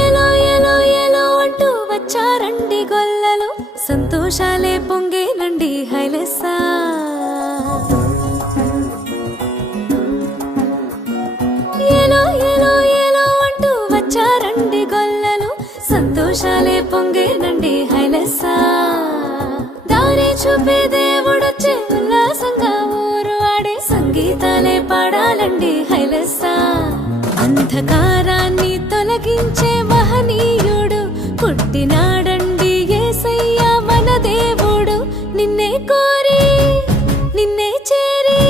ఎలో ఎలో ఎలో అంటూ వచ్చారండి గొల్లలు, సంతోషాలే పొంగేనండి హైలెస్సా. ఎలో ఎలో ఎలో అంటూ వచ్చారండి గొల్లలు, సంతోషాలే పొంగేనండి హైలెస్సా. దారి చూపే దేవుడొచ్చే ఉల్లాసంగా ఊరు ఆడే సంగీతాలే పాడాలండి హైలెస్సా. అంధకారాన్ని తొలగించే మహనీయుడు పుట్టినాడండి యేసయ్య మన దేవుడు. నిన్నే కోరి నిన్నే చేరి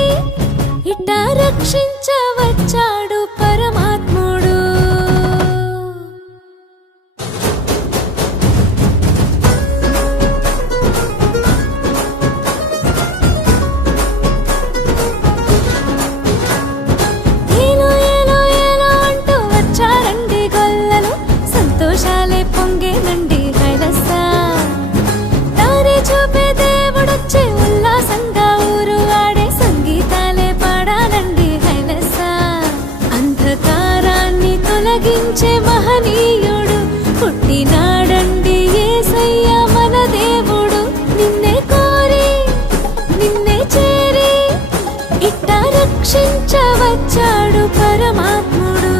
ఇట్టా రక్షించవచ్చాడు పరమాత్ముడు. సంతోషాలే పొంగేనండి హైలెస్సా. దారి చూపే దేవుడొచ్చే ఉల్లాసంగా ఊరు ఆడే సంగీతాలే పాడాలండి హైలెస్సా. అంధకారాన్ని తొలగించే మహనీయుడు పుట్టినాడండి యేసయ్య మన దేవుడు. నిన్నే కోరి నిన్నే చేరి ఇట్టా రక్షించవచ్చాడు పరమాత్ముడు.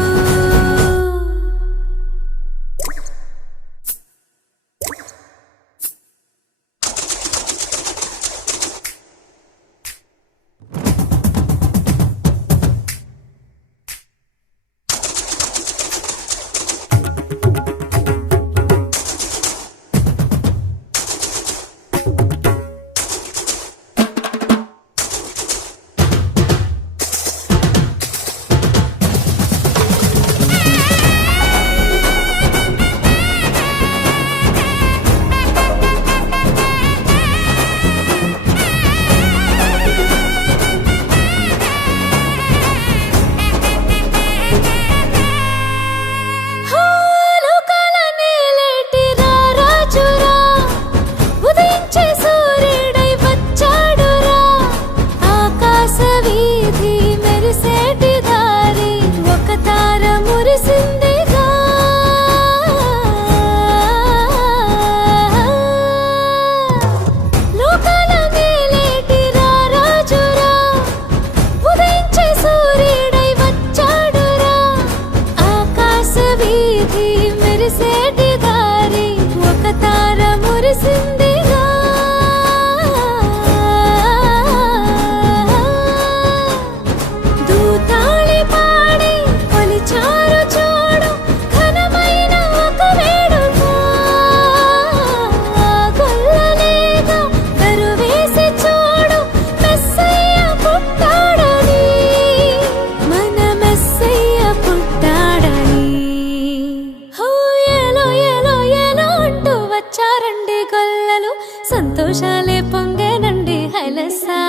సంతోషాలే పొంగేనండి హైలెస్సా.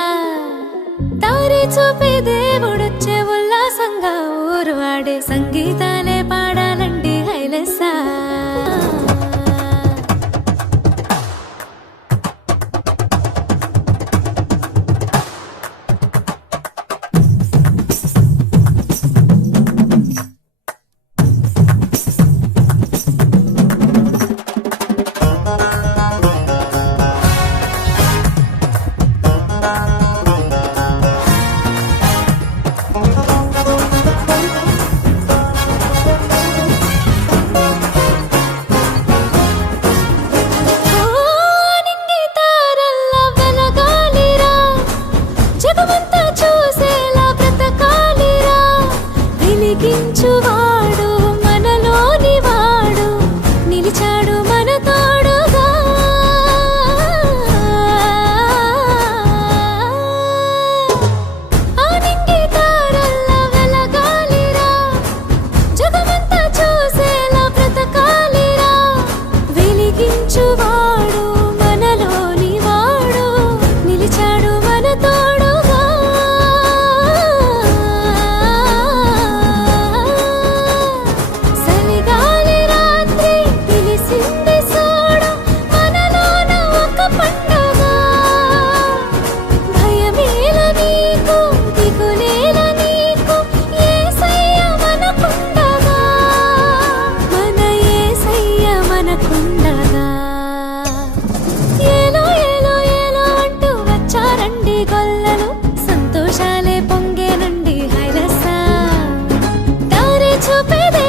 దారి చూపే దేవుడొచ్చే ఉల్లాసంగా ఊరు ఆడే సంగీతాలే పాడాలండి హైలెస్సా. వెలిగించువాడు మనలోని వాడు నిలిచాడు మన తోడుగా. ఆ నింగి తారల్లా వెలగాలిరా, జగమంతా చూసేలా బ్రతకాలిరా. వెలిగించువాడు మనలోని వాడు నిలిచాడు మన తోడుగా. చూపేదే